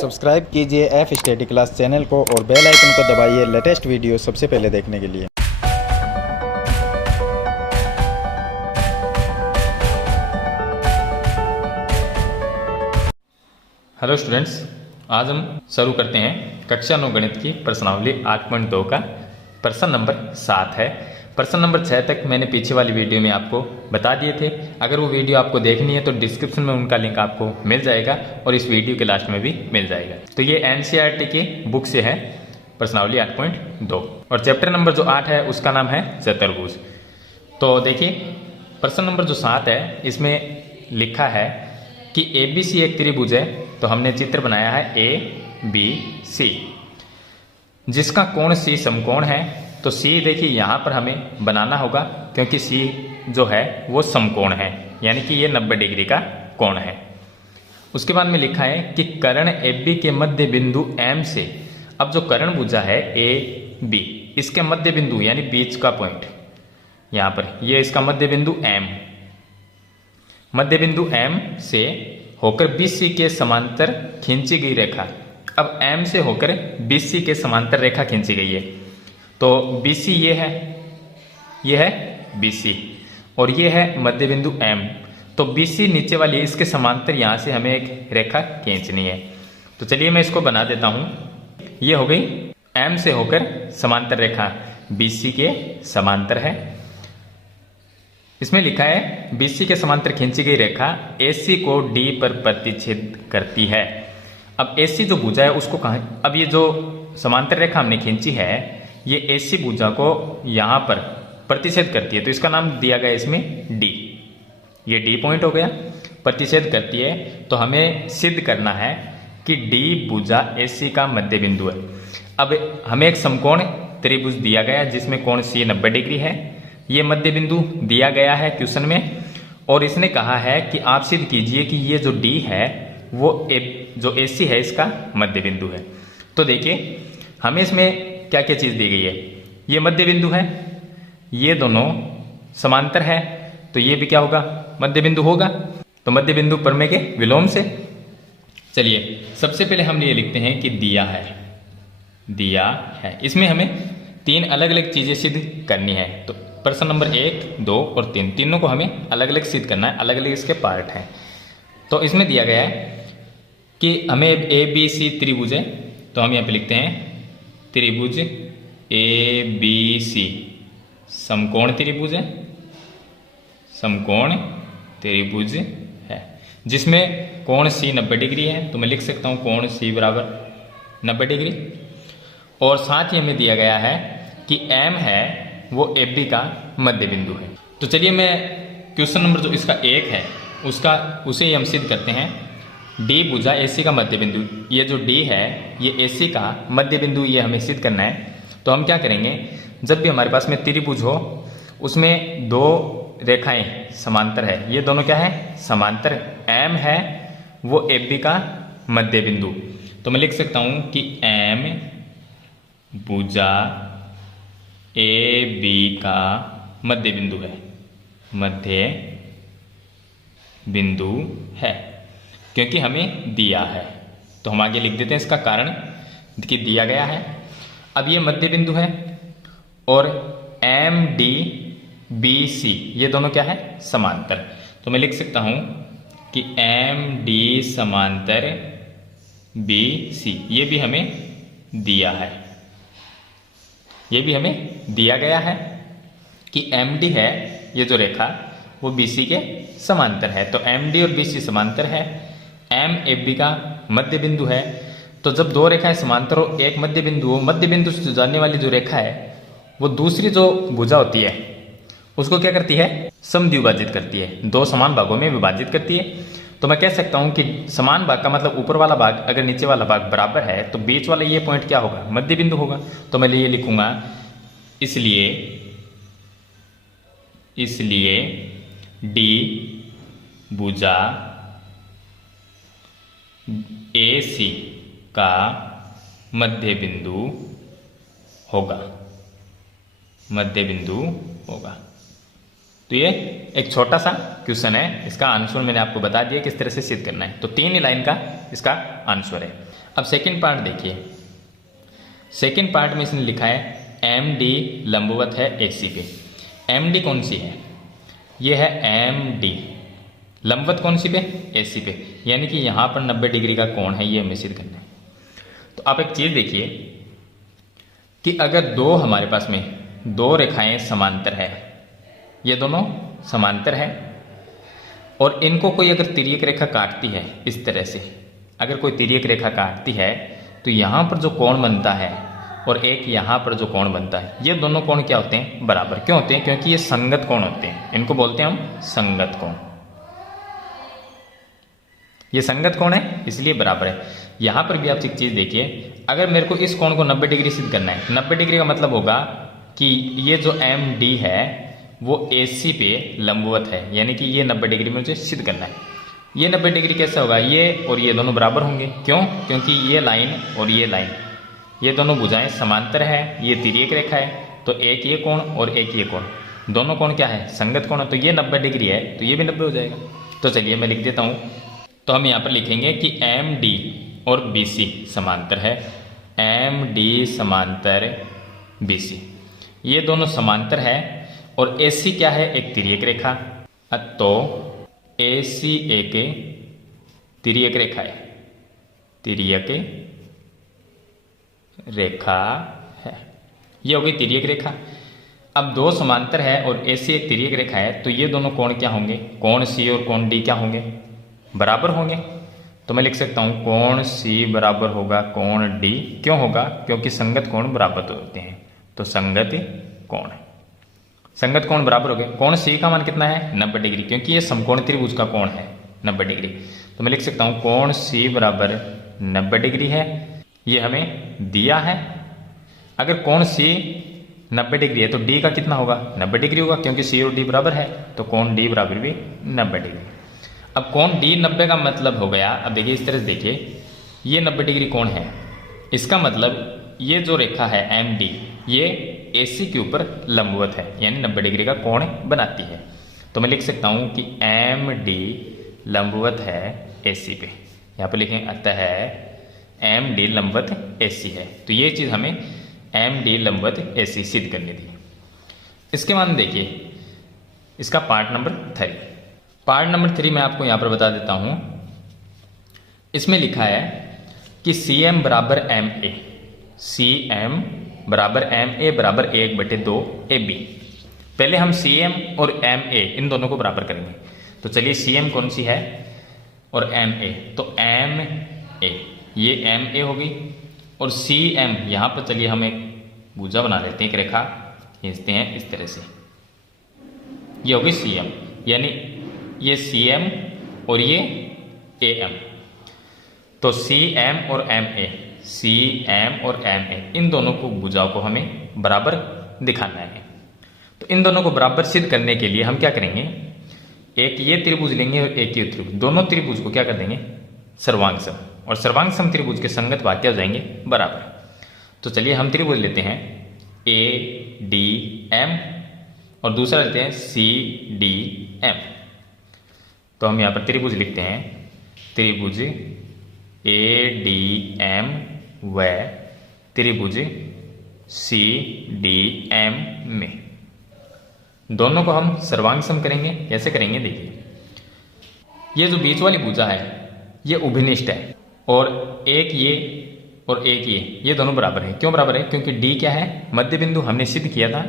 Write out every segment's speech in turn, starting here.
Subscribe कीजिए F study class channel को और बेल आइकन को दबाइए लेटेस्ट वीडियो सबसे पहले देखने के लिए। हेलो स्टूडेंट्स, आज हम शुरू करते हैं कक्षा 9 गणित की प्रश्नावली 8.2 का प्रश्न नंबर 7 है। प्रश्न नंबर 6 तक मैंने पीछे वाली वीडियो में आपको बता दिए थे। अगर वो वीडियो आपको देखनी है तो डिस्क्रिप्शन में उनका लिंक आपको मिल जाएगा और इस वीडियो के लास्ट में भी मिल जाएगा। तो ये एनसीईआरटी की बुक से है प्रश्नावली 8.2 और चैप्टर नंबर जो 8 है उसका नाम है चतुर्भुज। तो देखिए प्रश्न नंबर जो 7 है इसमें लिखा है कि ABC एक त्रिभुज है। तो हमने चित्र बनाया है ABC जिसका कोण C समकोण है। तो C देखिए यहाँ पर हमें बनाना होगा क्योंकि C जो है वो समकोण है, यानी कि ये 90 डिग्री का कोण है। उसके बाद में लिखा है कि कर्ण AB के मध्य बिंदु M से, अब जो कर्ण भुजा है AB इसके मध्य बिंदु यानी बीच का पॉइंट यहाँ पर, ये इसका मध्य बिंदु M, मध्य बिंदु M से होकर BC के समांतर खींची गई रेखा। अब M से होकर BC के समांतर रेखा खींची गई है। तो BC ये है BC और ये है मध्य बिंदु M। तो BC नीचे वाली है, इसके समांतर यहाँ से हमें एक रेखा खींचनी है। तो चलिए मैं इसको बना देता हूँ। ये हो गई M से होकर समांतर रेखा BC के समांतर है। इसमें लिखा है BC के समांतर खींची गई रेखा AC को D पर प्रतिच्छेद करती है। अब AC जो भुजा है उसको कहाँ, अब ये जो समांतर रेखा हमने खींची है ये AC भुजा को यहाँ पर प्रतिच्छेद करती है। तो इसका नाम दिया गया इसमें D, ये D पॉइंट हो गया, प्रतिच्छेद करती है। तो हमें सिद्ध करना है कि D भुजा AC का मध्य बिंदु है। अब हमें एक समकोण त्रिभुज दिया गया जिसमें कोण C 90 डिग्री है, ये मध्य बिंदु दिया गया है क्वेश्चन में। और इसने कहा है कि आप सिद्ध कीजिए कि ये जो D है वो जो AC है इसका मध्य बिंदु है। तो देखिए हमें इसमें क्या क्या चीज दी गई है। ये मध्य बिंदु है, ये दोनों समांतर है, तो ये भी क्या होगा, मध्य बिंदु होगा। तो मध्य बिंदु प्रमेय के विलोम से चलिए सबसे पहले हम ये लिखते हैं कि दिया है। इसमें हमें 3 अलग अलग चीजें सिद्ध करनी है। तो प्रश्न नंबर 1, 2 और 3 तीनों को हमें अलग अलग सिद्ध करना है, अलग अलग इसके पार्ट हैं। तो इसमें दिया गया है कि हमें ABC त्रिभुज है। तो हम यहाँ पे लिखते हैं त्रिभुज ABC समकोण त्रिभुज है, समकोण त्रिभुज है जिसमें कोण C 90 डिग्री है। तो मैं लिख सकता हूँ कोण C बराबर 90 डिग्री। और साथ ही हमें दिया गया है कि M है वो AB का मध्य बिंदु है। तो चलिए मैं क्वेश्चन नंबर जो इसका 1 है उसे ही हम सिद्ध करते हैं। D भुजा AC का मध्य बिंदु, ये जो D है ये AC का मध्य बिंदु, ये हमें सिद्ध करना है। तो हम क्या करेंगे, जब भी हमारे पास में त्रिभुज हो उसमें 2 रेखाएं समांतर है, ये दोनों क्या है समांतर, M है वो AB का मध्य बिंदु। तो मैं लिख सकता हूं कि M भुजा AB का मध्य बिंदु है, मध्य बिंदु है क्योंकि हमें दिया है। तो हम आगे लिख देते हैं इसका कारण कि दिया गया है। अब ये मध्य बिंदु है और MD BC ये दोनों क्या है समांतर। तो मैं लिख सकता हूं कि MD समांतर BC ये भी हमें दिया है, ये भी हमें दिया गया है कि MD है ये जो रेखा वो BC के समांतर है। तो MD और BC समांतर है, M AB का मध्य बिंदु है। तो जब 2 रेखाएं समांतर हो, एक मध्य बिंदु हो, मध्य बिंदु से जाने वाली जो रेखा है वो दूसरी जो भुजा होती है उसको क्या करती है, समद्विभाजित करती है, 2 समान भागों में विभाजित करती है। तो मैं कह सकता हूं कि समान भाग का मतलब ऊपर वाला भाग अगर नीचे वाला भाग बराबर है तो बीच वाला ये पॉइंट क्या होगा, मध्य बिंदु होगा। तो मैं ये लिखूंगा इसलिए D भुजा AC का मध्य बिंदु होगा, मध्य बिंदु होगा। तो ये एक छोटा सा क्वेश्चन है, इसका आंसर मैंने आपको बता दिया किस तरह से सिद्ध करना है। तो 3 ही लाइन का इसका आंसर है। अब सेकंड पार्ट देखिए। सेकंड पार्ट में इसने लिखा है एम डी लंबवत है AC पे। एम डी कौन सी है? ये है एम डी, लंबवत कौन सी पे? AC पे, यानी कि यहाँ पर 90 डिग्री का कोण है, ये हमें सिद्ध करना है। तो आप एक चीज देखिए कि अगर दो हमारे पास में दो रेखाएं समांतर है, ये दोनों समांतर है, और इनको कोई अगर तिर्यक रेखा काटती है इस तरह से, अगर कोई तिर्यक रेखा काटती है तो यहाँ पर जो कोण बनता है और एक यहाँ पर जो कोण बनता है, ये दोनों कोण क्या होते हैं? बराबर। क्यों होते हैं? क्योंकि ये संगत कोण होते हैं, इनको बोलते हैं हम संगत कोण। ये संगत कोण है इसलिए बराबर है। यहां पर भी आप एक चीज देखिए, अगर मेरे को इस कोण को 90 डिग्री सिद्ध करना है, 90 डिग्री का मतलब होगा कि ये जो एम डी है वो AC पे लंबवत है, यानी कि ये 90 डिग्री मुझे सिद्ध करना है। ये 90 डिग्री कैसे होगा? ये और ये दोनों बराबर होंगे। क्यों? क्योंकि ये लाइन और ये लाइन, ये दोनों भुजाएं समांतर है, ये तिर्यक रेखा है, तो एक ये कोण और एक ये कोण, दोनों कोण क्या है? संगत कोण। तो ये 90 डिग्री है तो ये भी 90 हो जाएगा। तो चलिए मैं लिख देता हूँ। तो हम यहाँ पर लिखेंगे कि एम डी और BC समांतर है, एम डी समांतर BC, ये दोनों समांतर है, और AC क्या है? एक तिर्यक रेखा। तो AC एक तिर्यक रेखा है, तिर्यक रेखा है, ये हो गई तिर्यक रेखा। अब दो समांतर है और AC एक तिर्यक रेखा है, तो ये दोनों कोण क्या होंगे? कोण C और कोण D क्या होंगे? बराबर होंगे। तो मैं लिख सकता हूं कोण C बराबर होगा कोण D। क्यों होगा? क्योंकि संगत कोण बराबर होते हैं, तो संगत कोण, संगत कोण बराबर हो गए। कोण C का मान कितना है? 90 डिग्री, क्योंकि ये समकोण त्रिभुज का कोण है 90 डिग्री। तो मैं लिख सकता हूं कोण C बराबर 90 डिग्री है, ये हमें दिया है। अगर कोण C 90 डिग्री है तो D का कितना होगा? 90 डिग्री होगा, क्योंकि C और D बराबर है, तो कोण D बराबर भी 90 डिग्री। अब कोण D 90 का मतलब हो गया, अब देखिए इस तरह से देखिए, ये 90 डिग्री कोण है, इसका मतलब ये जो रेखा है MD ये AC के ऊपर लंबवत है, यानी 90 डिग्री का कोण बनाती है। तो मैं लिख सकता हूं कि MD लंबवत है AC पे, यहाँ पर लिखें अतः MD लंबवत AC है। तो ये चीज हमें MD लंबवत AC सिद्ध करनी थी। इसके बाद देखिए इसका पार्ट नंबर 3। पार्ट नंबर 3 मैं आपको यहां पर बता देता हूं। इसमें लिखा है कि CM बराबर MA, CM बराबर MA बराबर 1/2 AB। पहले हम CM और MA इन दोनों को बराबर करेंगे। तो चलिए CM कौन सी है और MA, तो MA, ये MA होगी, और CM यहां पर चलिए हम एक भुजा बना लेते हैं, एक रेखा खींचते हैं इस तरह से, ये होगी CM, यानी ये CM और ये AM। तो CM और MA, CM और MA इन दोनों को भुजाओं को हमें बराबर दिखाना है। तो इन दोनों को बराबर सिद्ध करने के लिए हम क्या करेंगे? एक ये त्रिभुज लेंगे और एक ये त्रिभुज, दोनों त्रिभुज को क्या कर देंगे? सर्वांगसम, और सर्वांगसम त्रिभुज के संगत भाग क्या हो जाएंगे? बराबर। तो चलिए हम त्रिभुज लेते हैं ADM और दूसरा लेते हैं CDM। तो हम यहाँ पर त्रिभुज लिखते हैं, त्रिभुज ADM व त्रिभुज CDM में दोनों को हम सर्वांगसम करेंगे। कैसे करेंगे? देखिए, ये जो बीच वाली भुजा है ये उभयनिष्ठ है, और एक ये और एक ये दोनों बराबर है। क्यों बराबर है? क्योंकि D क्या है? मध्य बिंदु, हमने सिद्ध किया था।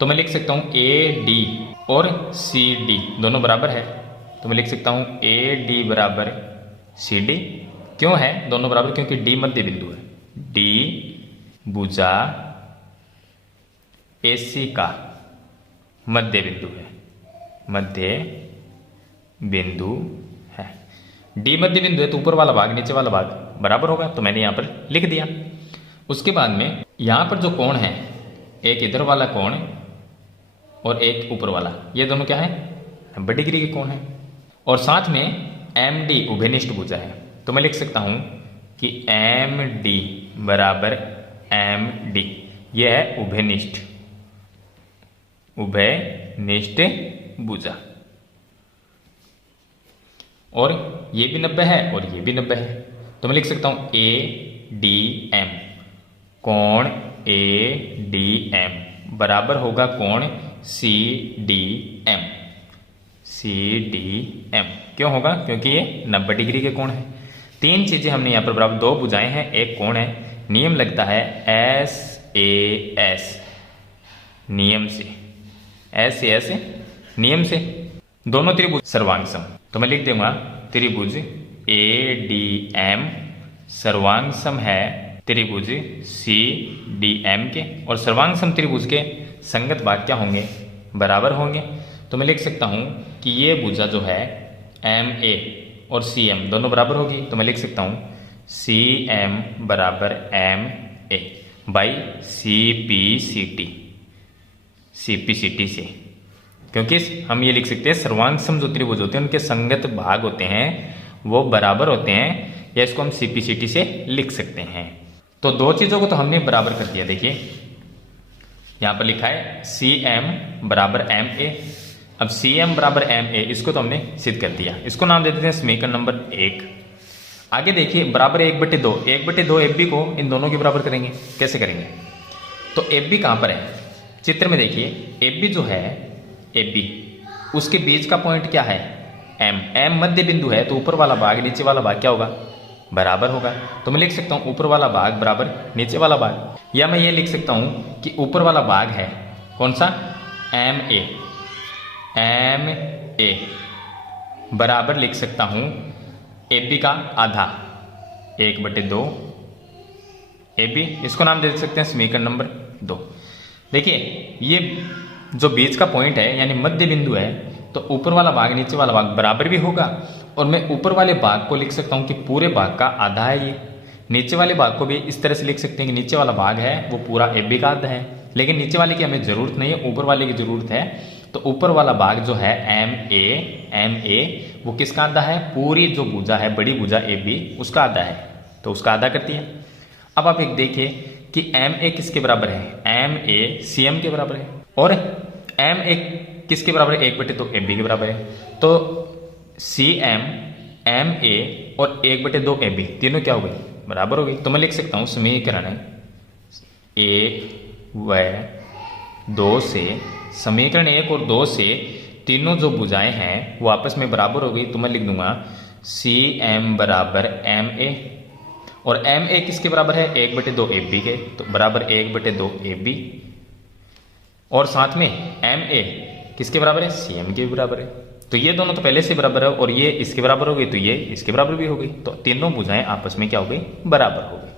तो मैं लिख सकता हूं AD और CD दोनों बराबर है, तो मैं लिख सकता हूं AD बराबर CD। क्यों है दोनों बराबर? क्योंकि D मध्य बिंदु है, D भुजा AC का मध्य बिंदु है, मध्य बिंदु है। D मध्य बिंदु है तो ऊपर वाला भाग नीचे वाला भाग बराबर होगा, तो मैंने यहां पर लिख दिया। उसके बाद में यहां पर जो कोण है, एक इधर वाला कोण और एक ऊपर वाला, ये दोनों क्या है? 90 डिग्री के कोण है। और साथ में MD उभयनिष्ठ भुजा है, तो मैं लिख सकता हूं कि MD बराबर MD, यह है उभयनिष्ठ, उभयनिष्ठ भुजा, और ये भी 90 है और ये भी 90 है। तो मैं लिख सकता हूं ADM, कोण ADM बराबर होगा कोण CDM। CDM क्यों होगा? क्योंकि ये 90 डिग्री के कोण है। तीन चीजें हमने यहां पर बराबर, दो भुजाएं हैं, एक कोण है। नियम लगता है SAS, नियम से, SAS नियम से, दोनों त्रिभुज सर्वांग सम। तो मैं लिख दूंगा त्रिभुज ADM सर्वांग सम है त्रिभुज CDM के, और सर्वांग सम त्रिभुज के संगत भाग क्या होंगे? बराबर होंगे। तो मैं लिख सकता हूं कि ये भुजा जो है MA और CM दोनों बराबर होगी। तो मैं लिख सकता हूं CM बराबर MA बाई CPCT से, क्योंकि हम ये लिख सकते हैं सर्वांग सम जो त्रिभुज होते हैं उनके संगत भाग होते हैं वो बराबर होते हैं, या इसको हम CPCT से लिख सकते हैं। तो दो चीजों को तो हमने बराबर कर दिया। देखिए यहां पर लिखा है CM बराबर MA। अब CM बराबर MA इसको तो हमने सिद्ध कर दिया, इसको नाम दे देते हैं समीकरण नंबर 1। आगे देखिए बराबर 1/2, 1/2 AB को इन दोनों के बराबर करेंगे। कैसे करेंगे? तो AB कहां पर है? चित्र में देखिए AB जो है, AB उसके बीच का पॉइंट क्या है? M मध्य बिंदु है, तो ऊपर वाला भाग नीचे वाला भाग क्या होगा? बराबर होगा। तो मैं लिख सकता हूं ऊपर वाला भाग बराबर नीचे वाला भाग, या मैं ये लिख सकता हूं कि ऊपर वाला भाग है कौन सा? MA बराबर लिख सकता हूं AB का आधा 1/2 AB, इसको नाम दे सकते हैं समीकरण नंबर 2। देखिए ये जो बीच का पॉइंट है यानी मध्य बिंदु है, तो ऊपर वाला भाग नीचे वाला भाग बराबर भी होगा, और मैं ऊपर वाले भाग को लिख सकता हूं कि पूरे भाग का आधा है ये। नीचे वाले भाग को भी इस तरह से लिख सकते हैं कि नीचे वाला भाग है वो पूरा AB का आधा है, लेकिन नीचे वाले की हमें जरूरत नहीं है, ऊपर वाले की जरूरत है। तो ऊपर वाला भाग जो है MA वो किसका आधा है? पूरी जो भुजा है, बड़ी भुजा AB उसका आधा है, तो उसका आधा कर दिया। अब आप एक देखिए कि MA किसके बराबर है? MA CM के बराबर है, और MA किसके बराबर है? 1/2 AB के बराबर है। तो CM MA और 1/2 AB तीनों क्या हो गई? बराबर हो गई। तो मैं लिख सकता हूं समीकरण 1 व 2 से, समीकरण 1 और 2 से तीनों जो भुजाएं हैं वो आपस में बराबर हो गई। तो मैं लिख दूंगा CM बराबर MA, और MA किसके बराबर है? 1/2 AB के, तो बराबर 1/2 AB, और साथ में MA किसके बराबर है? CM के बराबर है। तो ये दोनों तो पहले से बराबर है, और ये इसके बराबर हो गई तो ये इसके बराबर भी हो गई, तो तीनों भुजाएं आपस में क्या हो गई? बराबर हो गई।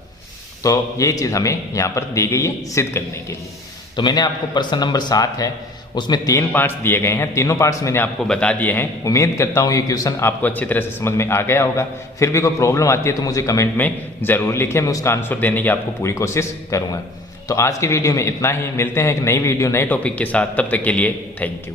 तो यही चीज हमें यहाँ पर दी गई है सिद्ध करने के लिए। तो मैंने आपको प्रश्न नंबर 7 है, उसमें 3 पार्ट्स दिए गए हैं, तीनों पार्ट्स मैंने आपको बता दिए हैं। उम्मीद करता हूँ ये क्वेश्चन आपको अच्छी तरह से समझ में आ गया होगा। फिर भी कोई प्रॉब्लम आती है तो मुझे कमेंट में जरूर लिखें, मैं उसका आंसर देने की आपको पूरी कोशिश करूंगा। तो आज की वीडियो में इतना ही, मिलते हैं एक नई वीडियो नए टॉपिक के साथ, तब तक के लिए थैंक यू।